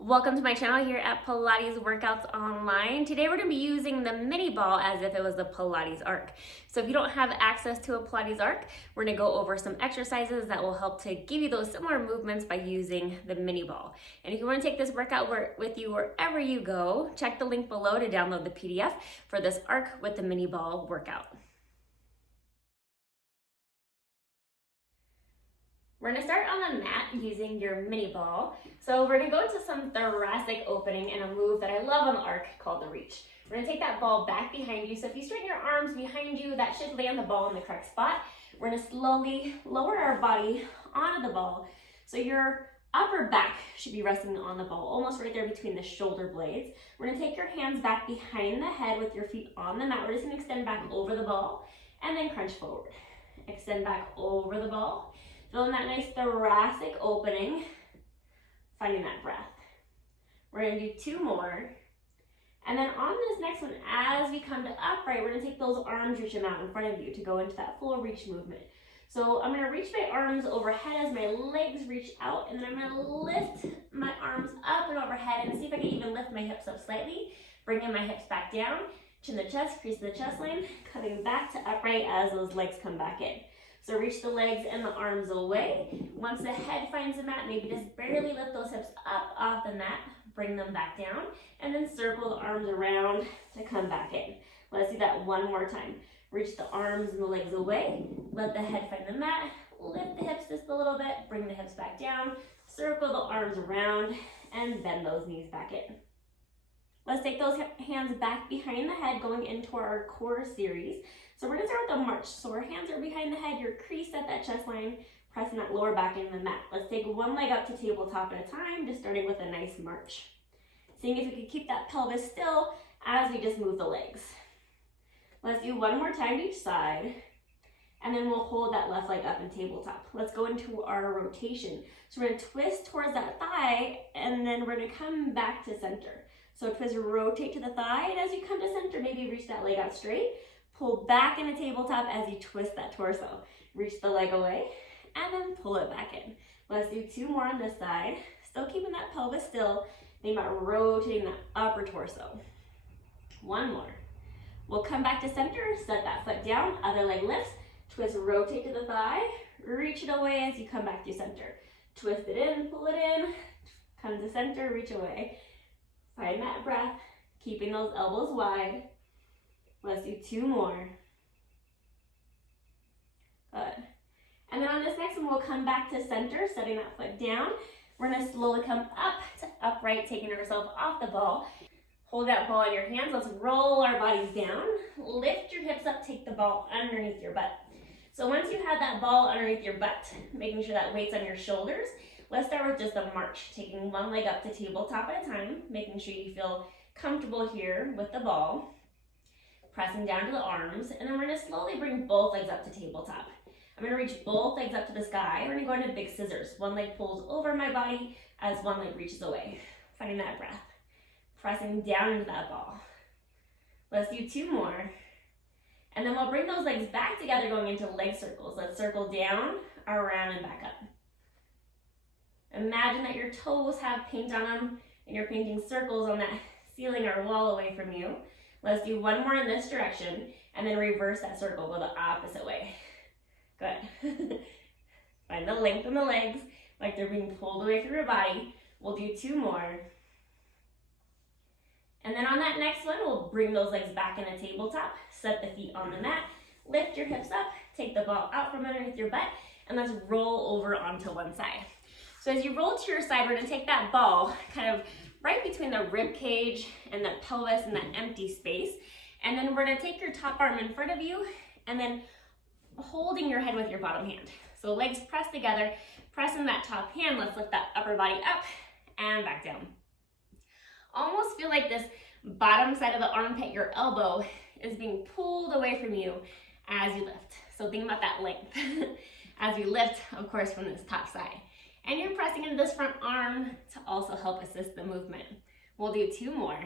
Welcome to my channel here at Pilates Workouts Online. Today we're going to be using the mini ball as if it was the Pilates Arc. So if you don't have access to a Pilates Arc, we're going to go over some exercises that will help to give you those similar movements by using the mini ball. And if you want to take this workout with you wherever you go, check the link below to download the PDF for this Arc with the mini ball workout. We're gonna start on the mat using your mini ball. So we're gonna go into some thoracic opening and a move that I love on the arc called the reach. We're gonna take that ball back behind you. So if you straighten your arms behind you, that should land the ball in the correct spot. We're gonna slowly lower our body onto the ball. So your upper back should be resting on the ball, almost right there between the shoulder blades. We're gonna take your hands back behind the head with your feet on the mat. We're just gonna extend back over the ball and then crunch forward. Extend back over the ball. Feeling that nice thoracic opening, finding that breath. We're gonna do two more. And then on this next one, as we come to upright, we're gonna take those arms, reach them out in front of you to go into that full reach movement. So I'm gonna reach my arms overhead as my legs reach out, and then I'm gonna lift my arms up and overhead and see if I can even lift my hips up slightly, bringing my hips back down, chin the chest, crease the chest line, coming back to upright as those legs come back in. So reach the legs and the arms away. Once the head finds the mat, maybe just barely lift those hips up off the mat, bring them back down, and then circle the arms around to come back in. Let's do that one more time. Reach the arms and the legs away, let the head find the mat, lift the hips just a little bit, bring the hips back down, circle the arms around, and bend those knees back in. Let's take those hands back behind the head going into our core series. So we're gonna start with a march. So our hands are behind the head, you're creased at that chest line, pressing that lower back into the mat. Let's take one leg up to tabletop at a time, just starting with a nice march. Seeing if we can keep that pelvis still as we just move the legs. Let's do one more time to each side, and then we'll hold that left leg up in tabletop. Let's go into our rotation. So we're gonna twist towards that thigh, and then we're gonna come back to center. So twist, rotate to the thigh, and as you come to center, maybe reach that leg out straight. Pull back in a tabletop as you twist that torso. Reach the leg away, and then pull it back in. Let's do two more on this side. Still keeping that pelvis still. Think about rotating that upper torso. One more. We'll come back to center, set that foot down, other leg lifts, twist, rotate to the thigh, reach it away as you come back to center. Twist it in, pull it in, come to center, reach away. Find that breath, keeping those elbows wide. Let's do two more. Good. And then on this next one, we'll come back to center, setting that foot down. We're gonna slowly come up to upright, taking ourselves off the ball. Hold that ball in your hands. Let's roll our bodies down. Lift your hips up, take the ball underneath your butt. So once you have that ball underneath your butt, making sure that weight's on your shoulders, let's start with just a march, taking one leg up to tabletop at a time, making sure you feel comfortable here with the ball. Pressing down to the arms, and then we're gonna slowly bring both legs up to tabletop. I'm gonna reach both legs up to the sky. We're gonna go into big scissors. One leg pulls over my body as one leg reaches away. Finding that breath. Pressing down into that ball. Let's do two more. And then we'll bring those legs back together going into leg circles. Let's circle down, around, and back up. Imagine that your toes have paint on them and you're painting circles on that ceiling or wall away from you. Let's do one more in this direction, and then reverse that circle, go the opposite way. Good. Find the length in the legs, like they're being pulled away from your body. We'll do two more. And then on that next one, we'll bring those legs back in a tabletop, set the feet on the mat, lift your hips up, take the ball out from underneath your butt, and let's roll over onto one side. So as you roll to your side, we're gonna take that ball kind of right between the rib cage and the pelvis and that empty space. And then we're gonna take your top arm in front of you and then holding your head with your bottom hand. So legs pressed together, pressing that top hand, let's lift that upper body up and back down. Almost feel like this bottom side of the armpit, your elbow, is being pulled away from you as you lift. So think about that length as you lift, of course, from this top side. And you're pressing into this front arm to also help assist the movement. We'll do two more.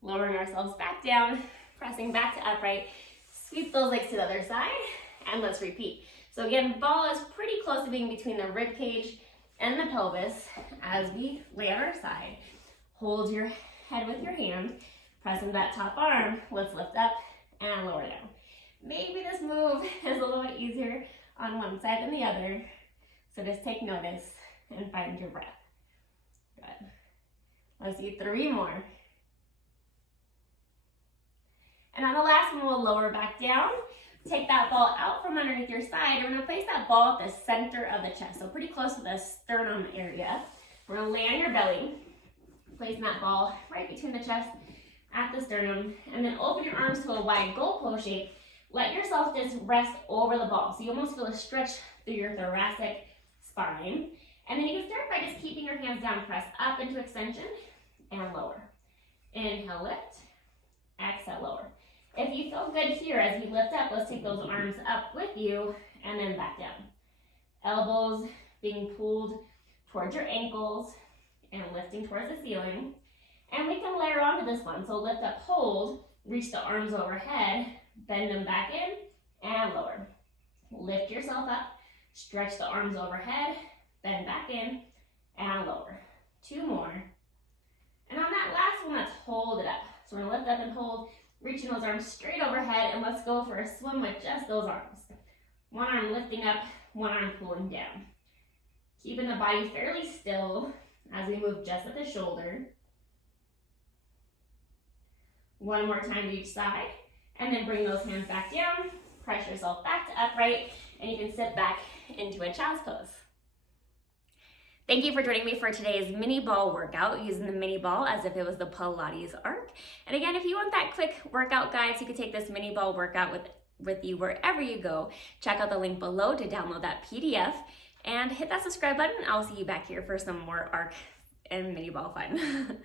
Lowering ourselves back down, pressing back to upright. Sweep those legs to the other side, and let's repeat. So again, ball is pretty close to being between the rib cage and the pelvis as we lay on our side. Hold your head with your hand, press into that top arm. Let's lift up and lower down. Maybe this move is a little bit easier on one side than the other, so just take notice and find your breath. Good. Let's do 3 more. And on the last one, we'll lower back down. Take that ball out from underneath your side. We're gonna place that ball at the center of the chest, so pretty close to the sternum area. We're gonna lay on your belly, placing that ball right between the chest at the sternum, and then open your arms to a wide goalpost shape. Let yourself just rest over the ball, so you almost feel a stretch through your thoracic spine. And then you can start by just keeping your hands down, press up into extension and lower. Inhale, lift, exhale, lower. If you feel good here as you lift up, let's take those arms up with you and then back down. Elbows being pulled towards your ankles and lifting towards the ceiling. And we can layer onto this one. So lift up, hold, reach the arms overhead, bend them back in and lower. Lift yourself up, stretch the arms overhead, bend back in and lower. 2 more. And on that last one, let's hold it up. So we're gonna lift up and hold, reaching those arms straight overhead, and let's go for a swim with just those arms. One arm lifting up, one arm pulling down. Keeping the body fairly still as we move just at the shoulder. 1 more time to each side, and then bring those hands back down, press yourself back to upright, and you can sit back into a child's pose. Thank you for joining me for today's mini ball workout, using the mini ball as if it was the Pilates Arc. And again, if you want that quick workout guide so you can take this mini ball workout with you wherever you go, check out the link below to download that PDF and hit that subscribe button. I'll see you back here for some more Arc and mini ball fun.